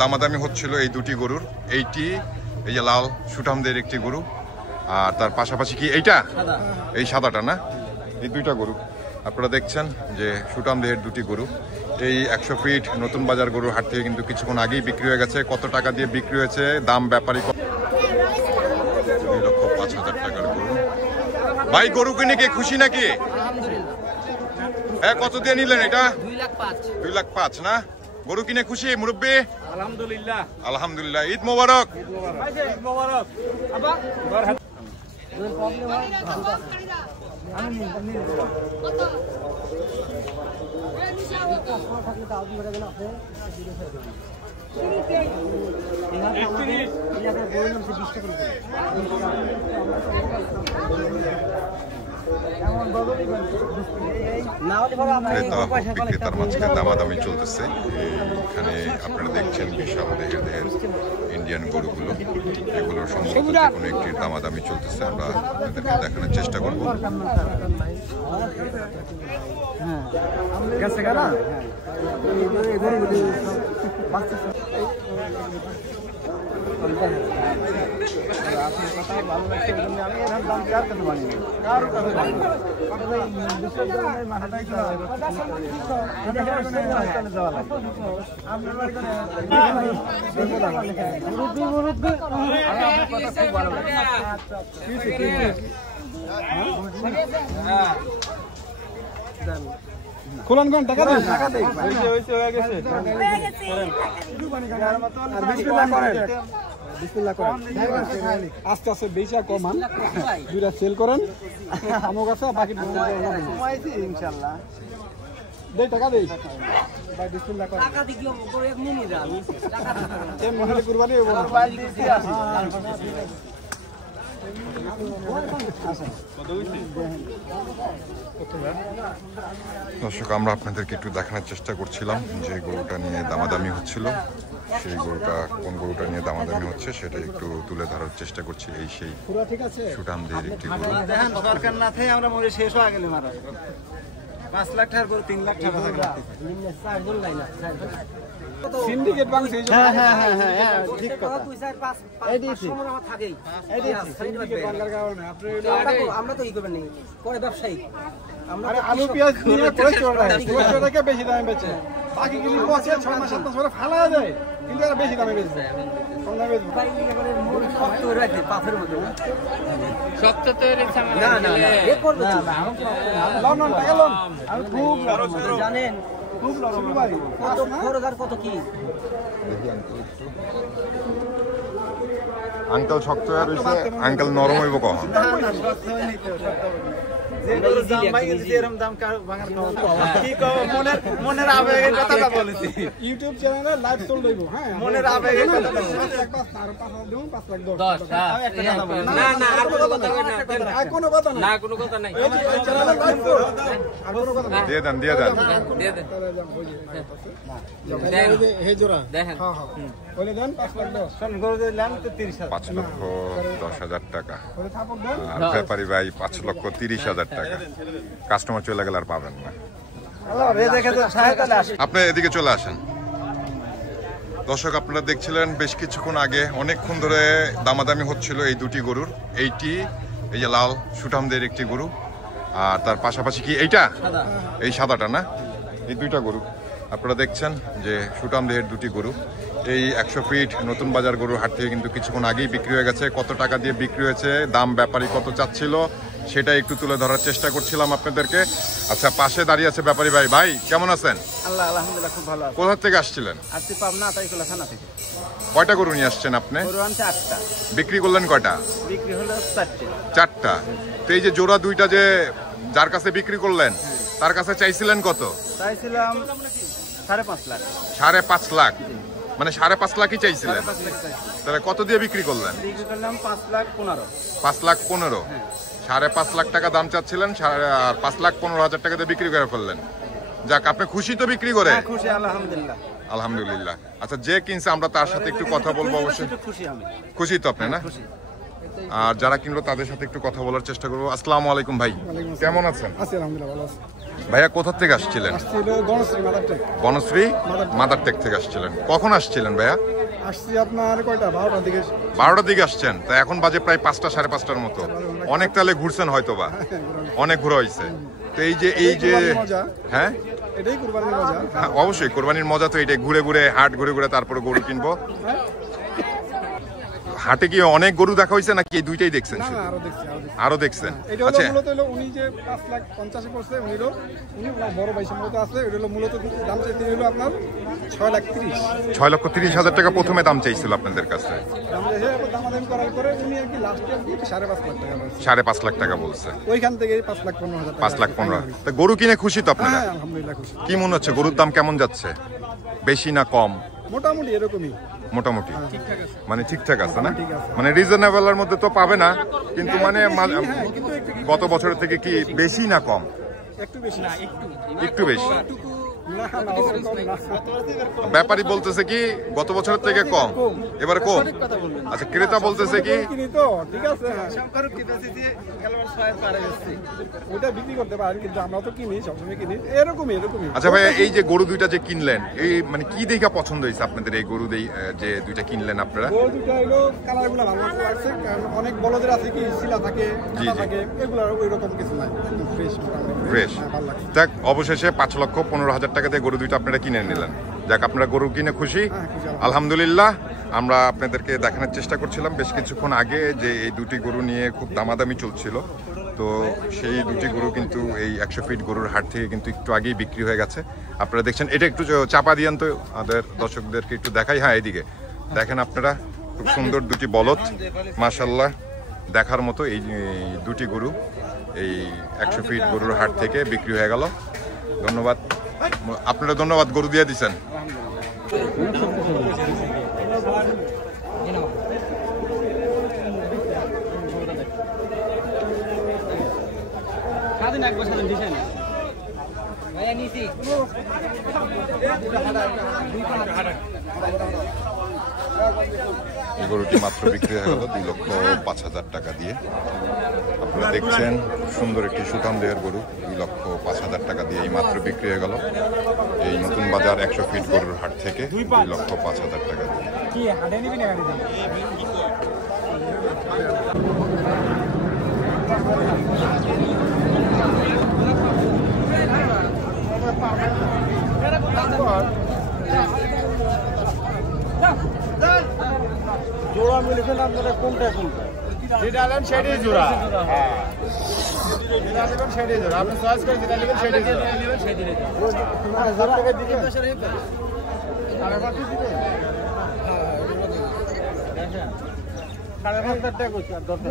দামাদামি হচ্ছিল এই দুটি গরুর, এইটি এই যে লাল সুঠামদের একটি গরু, আর তার পাশাপাশি কি এইটা এই সাদাটা না, এই দুইটা গরু আপনারা দেখছেন যে সুঠাম দেহের দুটি গরু। এই 100 ফিট নতুন বাজার গরুর হাট থেকে কিন্তু কিছুক্ষণ আগেই বিক্রি হয়ে গেছে। কত টাকা দিয়ে বিক্রি হয়েছে, দাম ব্যাপারী 2,05,000 টাকার গরু। ভাই গরু কিনে কি খুশি নাকি? হ্যাঁ, কত দিয়ে নিলেন এটা? 2,05,000 না? গরু কিনে খুশি মুরব্বী? আলহামদুলিল্লাহ। আলহামদুলিল্লাহ। ঈদ মোবারক। বিক্রেতার মাঝখানে দামাদামি চলতেছে। এখানে আপনারা দেখছেন বিশাল দেহের ইন্ডিয়ান গরুগুলো, এগুলোর সম্ভবত যে কোনো একটির দামাদামি চলতেছে। আমরা আপনাদেরকে দেখানোর চেষ্টা করবো। কোন টাকা দেন? আস্তে আস্তে বেচা কমান, দুইটা সেল করেন আমার কাছে, বাকি ইনশাল্লাহ দেই টাকা দেই। মহিলা কুরবানি দর্শক, আমরা আপনাদেরকে একটু দেখানোর চেষ্টা করছিলাম যে গরুটা নিয়ে দামাদামি হচ্ছিল, সেই গরুটা কোন গরুটা নিয়ে দামাদামি হচ্ছে সেটা একটু তুলে ধরার চেষ্টা করছি। এই সেই সুঠামদের একটি গরু। দরকার না থাকে আমরা মরে শেষ হয়ে গেলে মারা 5 লাখ টাকার গরু 3 লাখ টাকা সিন্ডিকেট বাংছে। হ্যাঁ হ্যাঁ হ্যাঁ হ্যাঁ ঠিক কথা। আমরা তো কি করবেন না, পরে ব্যবসায়ী আমরা আলু পেঁয়াজ নিয়ে করে চড়াই বেশি দামে বেচে, বাকি গুলি পচে 6 মাস 7 মাস পরে ফালা যায়, কিন্তু এরা বেশি দামে বেচবে। কম দামে বেচবে শক্ত হয়ে রাখে পাথরের মতো, শক্ত তো না না এ করবে না। লোন টাকা লোন আমি খুব জানেন, খুব লড়াই ভাই। কত খরচ আর কত কি আঙ্কেল শক্ত হয়ে রয়েছে, আঙ্কেল নরম হইব কখন? ইউটিউব চ্যানেলে লাইভ চল দেব। হ্যাঁ, মনের আবেগে দিয়ে দেন, দিয়ে দেন। 5,10,000 টাকা। আর ব্যাপারী ভাই 5,30,000 টাকা। কাস্টমার চলে গেলে আর পাবেন না। আপনি এদিকে চলে আসেন। দর্শক, আপনারা দেখছিলেন বেশ কিছুক্ষণ আগে অনেকক্ষণ ধরে দামাদামি হচ্ছিল এই দুটি গরুর। এইটি এই যে লাল সুঠামদের একটি গরু, আর তার পাশাপাশি কি এইটা এই সাদাটা না, এই দুইটা গরু আপনারা দেখছেন যে সুঠাম দেহের দুটি গরু। এই 100 ফিট নতুন বাজার গরুর হাট থেকে কিন্তু কিছুক্ষণ আগেই বিক্রি হয়ে গেছে। কত টাকা দিয়ে বিক্রি হয়েছে, দাম ব্যাপারী কত চাচ্ছিল সেটা একটু তুলে ধরার চেষ্টা করছিলাম আপনাদেরকে। আচ্ছা, পাশে দাঁড়িয়ে আছে ব্যাপারী ভাই। ভাই কেমন আছেন? আল্লাহ আলহামদুলিল্লাহ খুব ভালো আছি। কোথা থেকে আসছিলেন? আসছি পাবনা আতাইকুলা থানা থেকে। কয়টা গরু নিয়ে আসছেন আপনি? গরু আনছে 8টা। বিক্রি করলেন কয়টা? বিক্রি হলো 4টে। 4টা। তো এই যে জোড়া দুইটা যে যার কাছে বিক্রি করলেন, তার কাছে চাইছিলেন কত? চাইছিলাম 5.5 লাখ। 5.5 লাখ? মানে 5.5 লাখই চাইছিলেন? তাহলে কত দিয়ে বিক্রি করলেন? বিক্রি করলাম 5,15,000। 5,15,000। 5.5 লাখ টাকা দাম চাচ্ছিলেন, আর 5,15,000 টাকা দিয়ে বিক্রি করে ফেললেন। যাক, আপনি খুশি তো বিক্রি করে? খুশি আলহামদুলিল্লাহ। আলহামদুলিল্লাহ। আচ্ছা, যে কিনছে আমরা তার সাথে একটু কথা বলবো অবশ্যই। খুশি আমি। খুশি তো আপনি? না, আর যারা কিনলো তাদের সাথে একটু কথা বলার চেষ্টা করবো। আসসালামু আলাইকুম ভাই, কেমন আছেন? আছি আলহামদুলিল্লাহ, ভালো আছি। ভাইয়া কোথা থেকে আসছিলেন? আসছিল গণশ্রী মাদারটেক। বনশ্রী মাদারটেক থেকে আসছিলেন। কখন আসছিলেন ভাইয়া? আসছি আপনার কয়টা 12টার দিকে। 12টার দিকে আসছেন, তা এখন বাজে প্রায় 5টা 5:30টার মতো। অনেক তাহলে ঘুরছেন হয়তো বা, অনেক ঘোরা হয়েছে। তো এই যে হ্যাঁ এটাই কুরবানির মজা। হ্যাঁ, অবশ্যই কোরবানির মজা তো এটাই, ঘুরে ঘুরে হাট ঘুরে ঘুরে তারপরে গরু কিনবো। হাটে কি অনেক গরু দেখা হয়েছে নাকি এই দুইটাই দেখছেন? না, শুধু আরো দেখছি। আরো দেখছেন? এটা হলো আচ্ছা, মূলত হলো উনি যে 5,50,000 করছে, উনি ওনার বড় ভাই সম্ভবত আছে। এটা হলো মূলত দাম চাইতে হলো আপনার 6,30,000। 6,30,000 টাকা প্রথমে দাম চাইছিল আপনাদের কাছে। দাম চাইছে, দামাদামি করার পরে উনি আর কি লাস্টে আর কি 5,50,000 টাকা বলছে। 5.5 লাখ টাকা বলছে। ওইখান থেকে 5,15,000 টাকা। 5,15,000। তা গরু কিনে খুশি তো আপনারা? হ্যাঁ, আলহামদুলিল্লাহ খুশি। কি মনে হচ্ছে গরুর দাম কেমন যাচ্ছে? বেশি না কম? মোটামুটি এরকমই। মোটামুটি ঠিকঠাক আছে। মানে ঠিকঠাক আছে না? ঠিক আছে। মানে রিজনেবল এর মধ্যে তো পাবে না, কিন্তু মানে কিন্তু একটু গত বছরের থেকে কি বেশি না কম? একটু বেশি না, একটু বেশি। না, ওরকম না। ব্যাপারী বলতেছে কি গত বছরের থেকে কম, এবারে কম। আচ্ছা, ক্রেতা বলতেছে কি? কিনি তো ঠিক আছে, ওটা বিক্রি করতে পারেন, কিন্তু আমরা তো কিনি, সবসময় কিনি, এরকমই। আচ্ছা ভাই, এই যে গরু দুইটা যে কিনলেন, এই মানে কি দেখা পছন্দ হয়েছে আপনাদের এই গরু যে দুইটা কিনলেন আপনারা? গরু দুটো হলো কালারগুলো ভালো লাগছে, কারণ অনেক বলদের আছে কি শিলা থাকে, কাটা থাকে, এগুলো ওই রকম কিছু নাই, ফ্রেশ। ভালো লাগছে। যাক, অবশেষে 5,15,000 টাকা দিয়ে গরু দুইটা আপনারা কিনে নিলেন। যাক, আপনারা গরু কিনে খুশি? আলহামদুলিল্লাহ। আমরা আপনাদেরকে দেখানোর চেষ্টা করছিলাম বেশ কিছুক্ষণ আগে যে এই দুটি গরু নিয়ে খুব দামাদামি চলছিল। তো সেই দুটি গরু কিন্তু এই 100 ফিট গরুর হাট থেকে কিন্তু একটু আগেই বিক্রি হয়ে গেছে। আপনারা দেখছেন, এটা একটু চাপা দিয়েন তো আমাদের দর্শকদেরকে একটু দেখাই। হ্যাঁ, এইদিকে দেখেন আপনারা, খুব সুন্দর দুটি বলদ, মাশাআল্লাহ, দেখার মতো এই দুটি গরু এই 100 ফিট গরুর হাট থেকে বিক্রি হয়ে গেল। ধন্যবাদ আপনারা, ধন্যবাদ, গরু দিয়ে দিচ্ছেন। এই গরুটি মাত্র বিক্রি হয়ে গেল 2,05,000 টাকা দিয়ে। আপনারা দেখছেন সুন্দর একটি সুঠাম দেহের গরু 2,05,000 টাকা দিয়ে এই মাত্র বিক্রি হয়ে গেল এই নতুন বাজার 100 ফিট গরুর হাট থেকে 2,05,000 টাকা দিয়ে। জোড়া মিলেছেন আপনারা, কোনটা যেটা নেবেন সেটাই জোড়া। যেটা নেবেন সেটাই জোড়া, আপনি চয়েস করে যেটা নেবেন সেটাই জোড়া। 5,000 টাকা দিবেন, 5,500 টাকা করছি আর দরকার